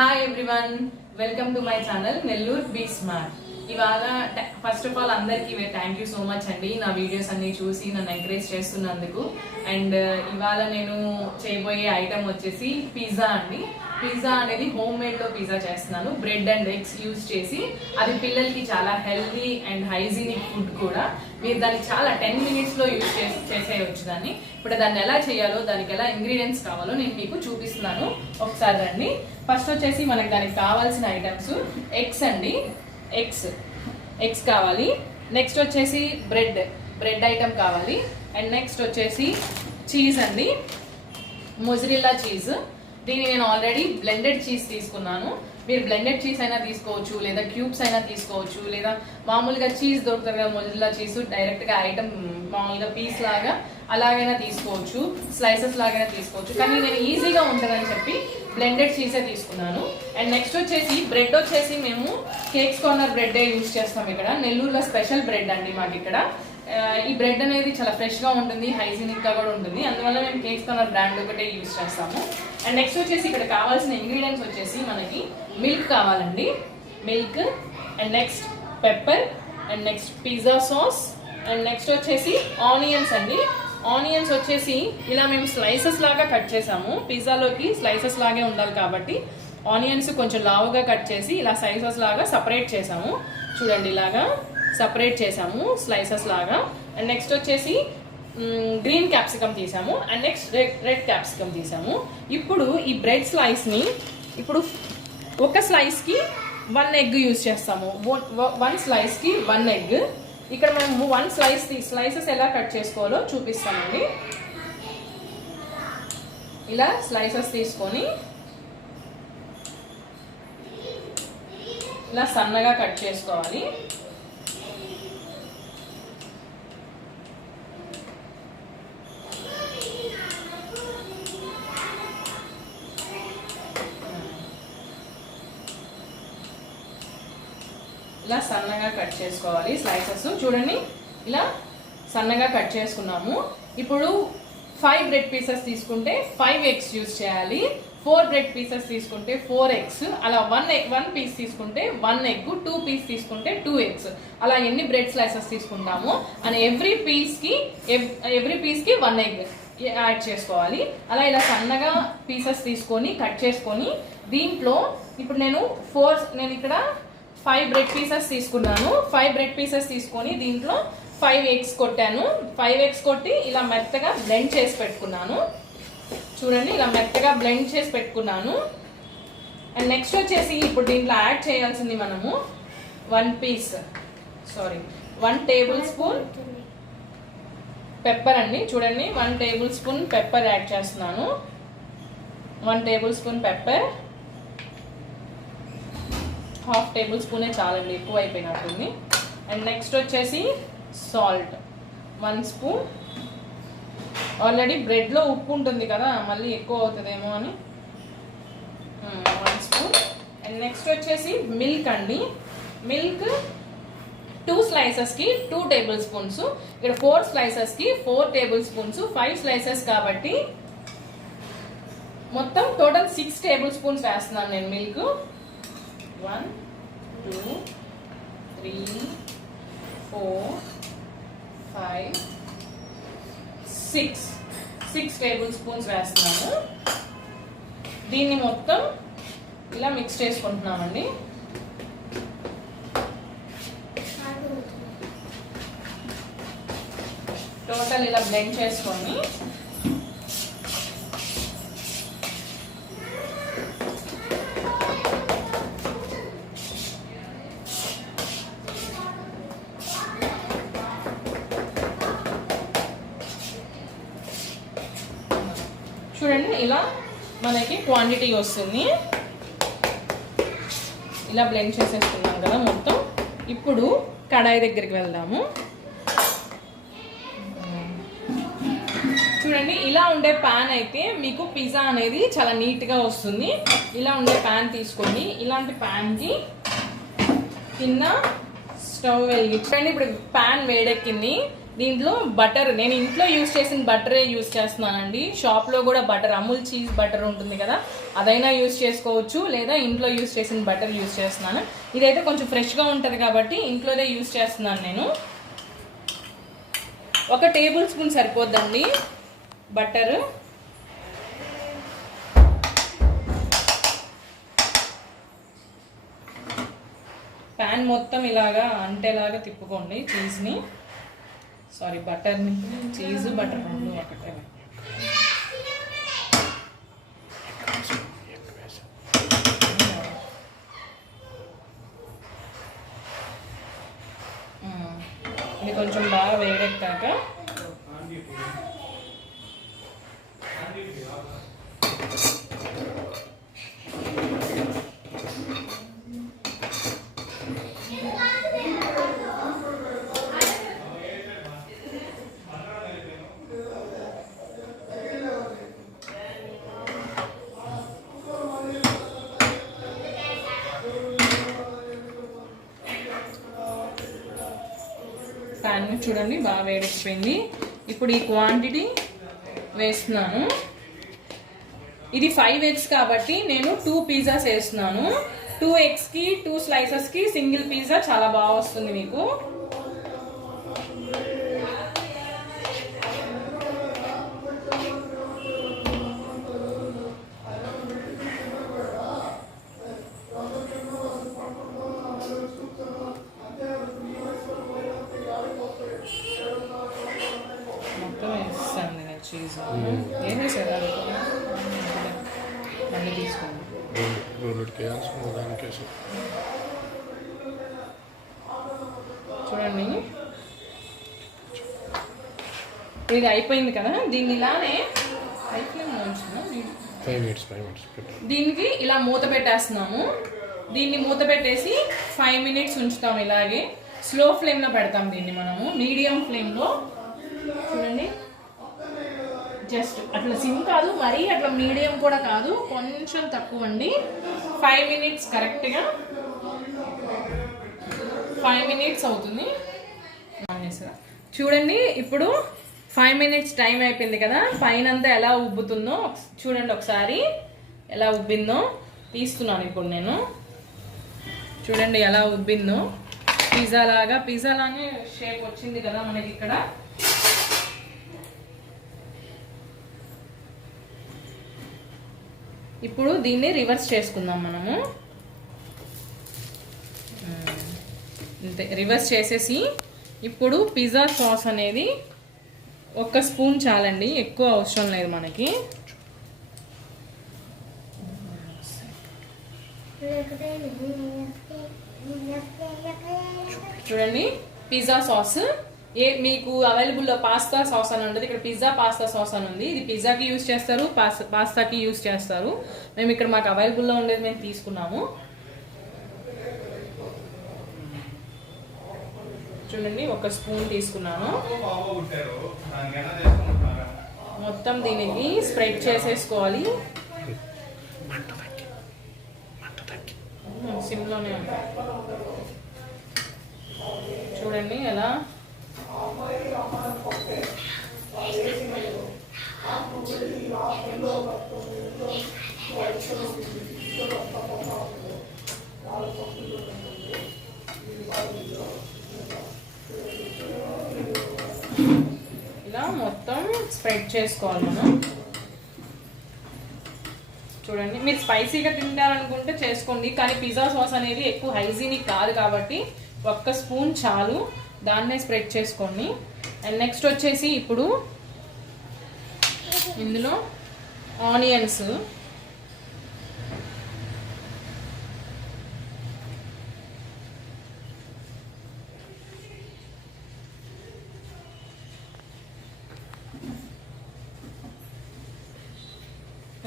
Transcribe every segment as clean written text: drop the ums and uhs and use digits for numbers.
Hi everyone, welcome to my channel Nellore be smart. ఇవాళ first of all అందరికీ thank you so much అండి, నా videos అన్ని చూసి నన్ను ఎంకరేజ్ చేస్తున్నందుకు. అండ్ ఇవాళ నేను చేయబోయే ఐటమ్ వచ్చేసి పిజ్జా అండి. పిజ్జా అనేది హోమ్ మేడ్ లో పిజ్జా చేస్తున్నాను, బ్రెడ్ అండ్ ఎగ్స్ యూజ్ చేసి. అది పిల్లలకి చాలా హెల్దీ అండ్ హైజీనిక్ ఫుడ్ కూడా. మీరు దాన్ని చాలా 10 minutes లో యూజ్ చేసేయచ్చు దాన్ని. ఇప్పుడు దాన్ని ఎలా చేయాలో, దానికి ఎలా ఇంగ్రీడియంట్స్ కావాలో నేను మీకు చూపిస్తున్నాను. ఒకసారి రండి. ఫస్ట్ వచ్చేసి మనకి దానికి కావాల్సిన ఐటమ్స్ ఎగ్స్ అండి. ఎగ్స్ కావాలి. నెక్స్ట్ వచ్చేసి బ్రెడ్ ఐటమ్ కావాలి. అండ్ నెక్స్ట్ వచ్చేసి చీజ్ అండి, మొజరెల్లా చీజ్. దీన్ని నేను ఆల్రెడీ బ్లెండెడ్ చీజ్ తీసుకున్నాను. మీరు బ్లెండెడ్ చీజ్ అయినా తీసుకోవచ్చు, లేదా క్యూబ్స్ అయినా తీసుకోవచ్చు, లేదా మామూలుగా చీజ్ దొరుకుతుంది కదా మొజరెల్లా చీజ్, డైరెక్ట్ గా ఐటమ్ మామూలుగా పీస్ లాగా అలాగైనా తీసుకోవచ్చు, స్లైసెస్ లాగైనా తీసుకోవచ్చు. కానీ నేను ఈజీగా ఉంటుందని చెప్పి బ్లెండెడ్ చీజే తీసుకున్నాను. అండ్ నెక్స్ట్ వచ్చేసి బ్రెడ్ వచ్చేసి మేము కేక్స్ కార్నర్ బ్రెడ్ యూజ్ చేస్తాం. ఇక్కడ నెల్లూరులో స్పెషల్ బ్రెడ్ అండి మాకు ఇక్కడ. ఈ బ్రెడ్ అనేది చాలా ఫ్రెష్ గా ఉంటుంది, హైజీనిక్ గా కూడా ఉంటుంది. అందువల్ల మేము కేక్స్ కార్నర్ బ్రాండ్ ఒకటే యూజ్ చేస్తాము. అండ్ నెక్స్ట్ వచ్చేసి ఇక్కడ కావాల్సిన ఇంగ్రీడియంట్స్ వచ్చేసి మనకి మిల్క్ కావాలండి, milk. And next pepper. And next pizza sauce. And next వచ్చేసి ఆనియన్స్ అండి. ఆనియన్స్ వచ్చేసి ఇలా మేము స్లైసెస్ లాగా కట్ చేసాము. పిజ్జాలోకి స్లైసెస్ లాగే ఉండాలి కాబట్టి ఆనియన్స్ కొంచెం లావుగా కట్ చేసి ఇలా స్లైసెస్ లాగా సపరేట్ చేసాము. చూడండి, ఇలాగా సపరేట్ చేసాము స్లైసెస్ లాగా. అండ్ నెక్స్ట్ వచ్చేసి గ్రీన్ క్యాప్సికమ్ తీసాము. అండ్ నెక్స్ట్ రెడ్ క్యాప్సికమ్ తీసాము. ఇప్పుడు ఈ బ్రెడ్ స్లైస్ ని ఇప్పుడు ఒక స్లైస్ కి 1 egg యూజ్ చేస్తాము. 1 slice కి 1 egg. ఇక్కడ మేము 1 స్లైసెస్ ఎలా కట్ చేసుకోవాలో చూపిస్తామండి. ఇలా స్లైసెస్ తీసుకొని ఇలా సన్నగా కట్ చేసుకోవాలి. ఇలా సన్నగా కట్ చేసుకోవాలి స్లైసెస్. చూడండి, ఇలా సన్నగా కట్ చేసుకున్నాము. ఇప్పుడు 5 బ్రెడ్ పీసెస్ తీసుకుంటే 5 eggs యూజ్ చేయాలి. 4 బ్రెడ్ పీసెస్ తీసుకుంటే 4 eggs. అలా 1 పీస్ తీసుకుంటే 1 egg, 2 పీస్ తీసుకుంటే 2 eggs. అలా ఎన్ని బ్రెడ్ స్లైసెస్ తీసుకుంటామో అని ఎవ్రీ పీస్ కి 1 egg యాడ్ చేసుకోవాలి. అలా ఇలా సన్నగా పీసెస్ తీసుకొని కట్ చేసుకొని దీంట్లో ఇప్పుడు నేను ఇక్కడ 5 బ్రెడ్ పీసెస్ తీసుకున్నాను. 5 బ్రెడ్ పీసెస్ తీసుకొని దీంట్లో 5 eggs కొట్టాను. 5 eggs కొట్టి ఇలా మెత్తగా బ్లెండ్ చేసి పెట్టుకున్నాను. చూడండి, ఇలా మెత్తగా బ్లెండ్ చేసి పెట్టుకున్నాను. అండ్ నెక్స్ట్ వచ్చేసి ఇప్పుడు దీంట్లో యాడ్ చేయాల్సింది మనము 1 టేబుల్ స్పూన్ పెప్పర్ అండి. చూడండి, 1 టేబుల్ స్పూన్ పెప్పర్ యాడ్ చేస్తున్నాను. 1 టేబుల్ స్పూన్ పెప్పర్. 1/2 టేబుల్ స్పూనే చాలండి, ఎక్కువ అయిపోయినట్టుంది. అండ్ నెక్స్ట్ వచ్చేసి సాల్ట్ 1 స్పూన్. ఆల్రెడీ బ్రెడ్లో ఉప్పు ఉంటుంది కదా, మళ్ళీ ఎక్కువ అవుతుందేమో అని 1 స్పూన్. అండ్ నెక్స్ట్ వచ్చేసి మిల్క్ అండి. Milk 2 slicesకి 2 table spoons. ఇక్కడ 4 slicesకి 4 టేబుల్ స్పూన్స్. 5 slices కాబట్టి మొత్తం టోటల్ 6 టేబుల్ స్పూన్స్ వేస్తున్నాను నేను మిల్క్. 1 2 3 4 5 6 టేబుల్ స్పూన్స్ వేస్తున్నాము. దీన్ని మొత్తం ఇలా మిక్స్ చేసుకుంటున్నామండి. టోటల్ ఇలా బ్లెండ్ చేసుకొని చూడండి, ఇలా మనకి క్వాంటిటీ వస్తుంది. ఇలా బ్లెండ్ చేసేసుకున్నాం కదా మొత్తం. ఇప్పుడు కడాయి దగ్గరికి వెళ్దాము. చూడండి, ఇలా ఉండే ప్యాన్ అయితే మీకు పిజ్జా అనేది చాలా నీట్గా వస్తుంది. ఇలా ఉండే ప్యాన్ తీసుకొని ఇలాంటి ప్యాన్కి కింద స్టవ్ వెలిగించండి. ఇప్పుడు ప్యాన్ వేడెక్కింది. దీంట్లో బటర్ నేను ఇంట్లో యూజ్ చేసిన బటరే యూజ్ చేస్తున్నానండి. షాప్లో కూడా బటర్, అమూల్ చీజ్ బటర్ ఉంటుంది కదా, అదైనా యూజ్ చేసుకోవచ్చు, లేదా ఇంట్లో యూజ్ చేసిన బటర్ యూజ్ చేస్తున్నాను. ఇదైతే కొంచెం ఫ్రెష్గా ఉంటుంది కాబట్టి ఇంట్లోనే యూజ్ చేస్తున్నాను నేను. 1 టేబుల్ స్పూన్ సరిపోద్దండి బటర్. ప్యాన్ మొత్తం ఇలాగా అంటేలాగా తిప్పుకోండి చీజ్ని, బటర్ని. చీజ్ బటర్ రెండు ఒకటే. ఇది కొంచెం బాగా వేడెక్కాక ప్యాన్ చూడండి బాగా వేడెక్కిపోయింది. ఇప్పుడు ఈ క్వాంటిటీ వేస్తున్నాను. ఇది 5 eggs కాబట్టి నేను 2 pizzas వేస్తున్నాను. 2 eggsకి 2 slicesకి సింగిల్ పిజ్జా చాలా బాగా వస్తుంది మీకు. చీజ్ ఏం వేసారు మళ్ళీ తీసుకోండి. చూడండి ఇది అయిపోయింది కదా. దీన్ని ఇలానే 5 minutes దీనికి ఇలా మూత పెట్టేస్తున్నాము. దీన్ని మూత పెట్టేసి 5 minutes ఉంచుతాం. ఇలాగే స్లో ఫ్లేమ్లో పెడతాం దీన్ని మనము. మీడియం ఫ్లేమ్లో చూడండి, జస్ట్ అట్లా సిమ్ కాదు, మరీ అట్లా మీడియం కూడా కాదు, కొంచెం తక్కువ అండి. 5 minutes కరెక్ట్గా 5 minutes అవుతుంది. చూడండి ఇప్పుడు 5 minutes టైం అయిపోయింది కదా. పైన అంతా ఎలా ఉబ్బుతుందో చూడండి ఒకసారి, ఎలా ఉబ్బిందో తీస్తున్నాను ఇప్పుడు నేను. చూడండి ఎలా ఉబ్బిందో. పిజ్జా లాగే షేప్ వచ్చింది కదా మనకి ఇక్కడ. ఇప్పుడు దీన్ని రివర్స్ చేసుకుందాం మనము. అంతే, రివర్స్ చేసేసి ఇప్పుడు పిజ్జా సాస్ అనేది 1 స్పూన్ చాలండి, ఎక్కువ అవసరం లేదు మనకి. చూడండి పిజ్జా సాస్ మీకు అవైలబుల్లో పాస్తా సాస్ అని ఉంటుంది. ఇక్కడ పిజ్జా పాస్తా సాస్ అని ఉంది. ఇది పిజ్జాకి యూజ్ చేస్తారు, పాస్తాకి యూజ్ చేస్తారు. మేము ఇక్కడ మాకు అవైలబుల్లో ఉండేది మేము తీసుకున్నాము. చూడండి 1 స్పూన్ తీసుకున్నాను. మొత్తం దీనికి స్ప్రెడ్ చేసేసుకోవాలి. సిమ్లోనే ఉంటాయి చూడండి ఎలా. ఇలా మొత్తం స్ప్రెడ్ చేసుకోవాలి మనం. చూడండి మీరు స్పైసీగా తింటారనుకుంటే చేసుకోండి, కానీ పిజ్జా సాస్ అనేది ఎక్కువ హైజీనిక్ కాదు కాబట్టి 1 స్పూన్ చాలు, దాన్నే స్ప్రెడ్ చేసుకోండి. అండ్ నెక్స్ట్ వచ్చేసి ఇప్పుడు ఇందులో ఆనియన్స్,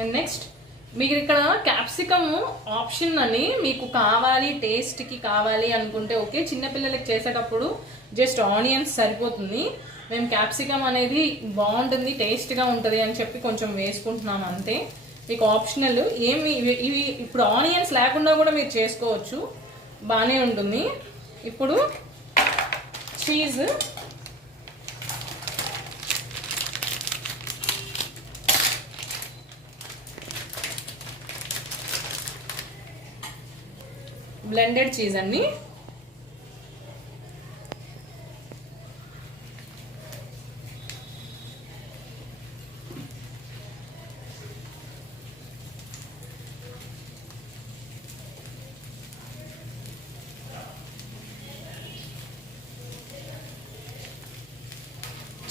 అండ్ నెక్స్ట్ మీకు ఇక్కడ క్యాప్సికమ్ ఆప్షన్ అని, మీకు కావాలి టేస్ట్కి కావాలి అనుకుంటే ఓకే. చిన్నపిల్లలకి చేసేటప్పుడు జస్ట్ ఆనియన్స్ సరిపోతుంది. మేము క్యాప్సికమ్ అనేది బాగుంటుంది, టేస్ట్గా ఉంటుంది అని చెప్పి కొంచెం వేసుకుంటున్నాం అంతే. మీకు ఆప్షనల్. ఇవి ఇప్పుడు ఆనియన్స్ లేకుండా కూడా మీరు చేసుకోవచ్చు, బాగానే ఉంటుంది. ఇప్పుడు చీజ్, బ్లెండెడ్ చీజ్ అండి.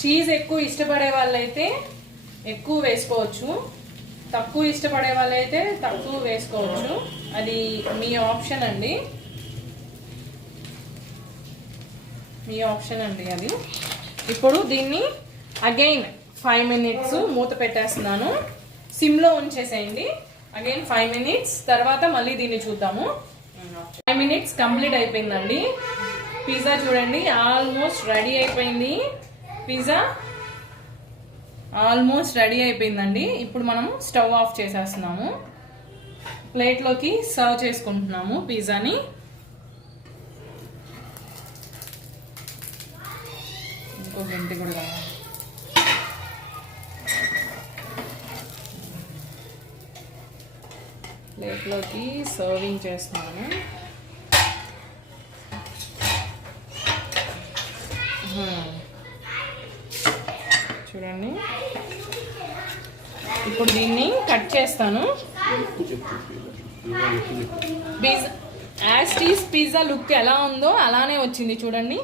చీజ్ ఎక్కువ ఇష్టపడే వాళ్ళైతే ఎక్కువ వేసుకోవచ్చు, తక్కువ ఇష్టపడే వాళ్ళైతే తక్కువ వేసుకోవచ్చు. అది మీ ఆప్షన్ అండి, మీ ఆప్షన్ అండి అది. ఇప్పుడు దీన్ని అగైన్ 5 minutes మూత పెట్టేస్తున్నాను. సిమ్లో ఉంచేసేయండి. అగైన్ 5 minutes తర్వాత మళ్ళీ దీన్ని చూద్దాము. 5 minutes కంప్లీట్ అయిపోయిందండి. పిజ్జా చూడండి ఆల్మోస్ట్ రెడీ అయిపోయింది. పిజ్జా ఆల్మోస్ట్ రెడీ అయిపోయిందండి. ఇప్పుడు మనం స్టవ్ ఆఫ్ చేసేస్తున్నాము. ప్లేట్లోకి సర్వ్ చేసుకుంటున్నాము పిజ్జాని. ఇంకో గంట కూడా కావాలి. ప్లేట్లోకి సర్వింగ్ చేస్తున్నాను. చూడండి ఇప్పుడు దీన్ని కట్ చేస్తాను. పిజ్జా లుక్ ఎలా ఉందో అలానే వచ్చింది చూడండి.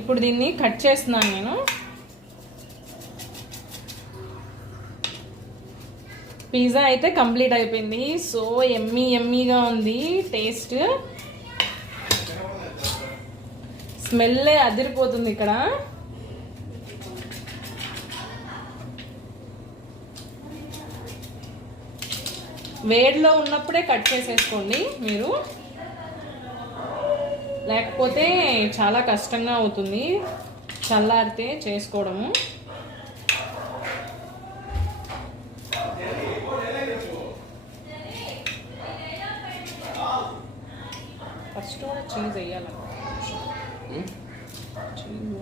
ఇప్పుడు దీన్ని కట్ చేస్తున్నాను నేను. పిజ్జా అయితే కంప్లీట్ అయిపోయింది. సో ఎమ్మీగా ఉంది. టేస్ట్ స్మెల్లే అదిరిపోతుంది ఇక్కడ. వేడిలో ఉన్నప్పుడే కట్ చేసేసుకోండి మీరు, లేకపోతే చాలా కష్టంగా అవుతుంది చల్లారితే చేసుకోవడము. ఫస్ట్ చీజ్ వేయాలి. చీజ్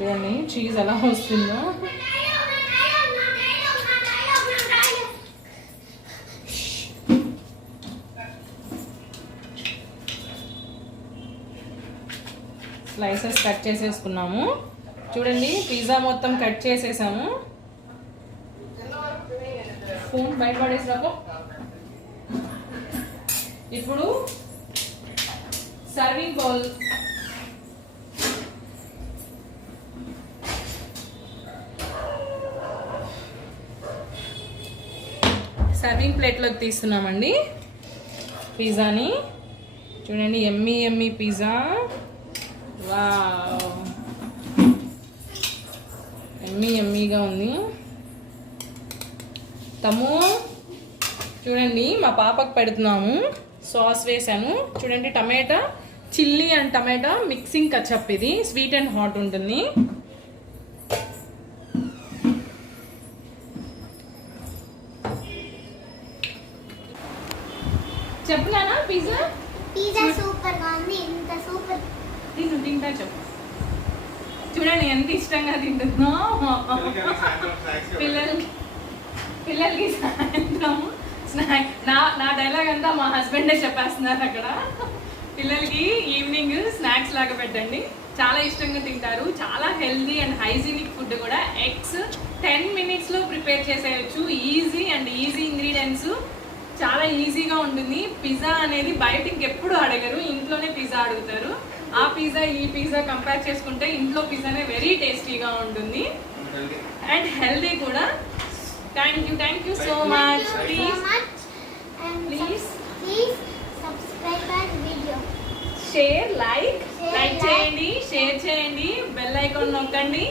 చూడండి చీజ్ ఎలా వస్తుందో. స్లైసెస్ కట్ చేసేసుకున్నాము. చూడండి పిజ్జా మొత్తం కట్ చేసేసాము. ఫోన్ బయట పడేసినాకో. ఇప్పుడు సర్వింగ్ బౌల్ సర్వింగ్ ప్లేట్లోకి తీస్తున్నామండి పిజ్జాని. చూడండి ఎమ్మీ పిజ్జా. వావ్ ఎమ్మీగా ఉంది. తమ్ము చూడండి మా పాపకు పెడుతున్నాము. సాస్ వేసాను చూడండి. Tomato chilli and tomato mixing ketchup. ఇది స్వీట్ అండ్ హాట్ ఉంటుంది. చెప్పునా పిజ్జా సూపర్ గా ఉంది. ఇంత సూపర్ తింటా చెప్పు. చూడండి ఎంత ఇష్టంగా తింటుందో. పిల్లలకి సాయంత్రం స్నాక్. నా డైలాగ్ అంతా మా హస్బెండే చెప్పేస్తున్నారు అక్కడ. పిల్లలకి ఈవినింగ్ స్నాక్స్ లాగా పెట్టండి, చాలా ఇష్టంగా తింటారు. చాలా హెల్దీ అండ్ హైజీనిక్ ఫుడ్ కూడా. ఎగ్స్ 10 minutes ప్రిపేర్ చేసేయచ్చు. ఈజీ ఇంగ్రీడియంట్స్, చాలా ఈజీగా ఉంటుంది. పిజ్జా అనేది బయట ఇంకెప్పుడు అడగరు, ఇంట్లోనే పిజ్జా అడుగుతారు. ఆ పిజ్జా ఈ పిజ్జా కంపేర్ చేసుకుంటే ఇంట్లో పిజ్జానే వెరీ టేస్టీగా ఉంటుంది అండ్ హెల్దీ కూడా. Thank you so much. Please subscribe our video, share, like చేయండి, షేర్ చేయండి, బెల్ ఐకాన్ నొక్కండి.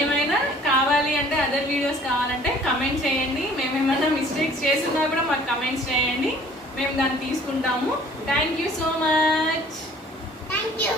ఏమైనా కావాలి అంటే అదర్ వీడియోస్ కావాలంటే కమెంట్ చేయండి. మేమేమైనా మిస్టేక్స్ చేసినా కూడా మాకు కమెంట్స్ చేయండి, మేము దాన్ని తీసుకుంటాము. Thank you so much. Thank you.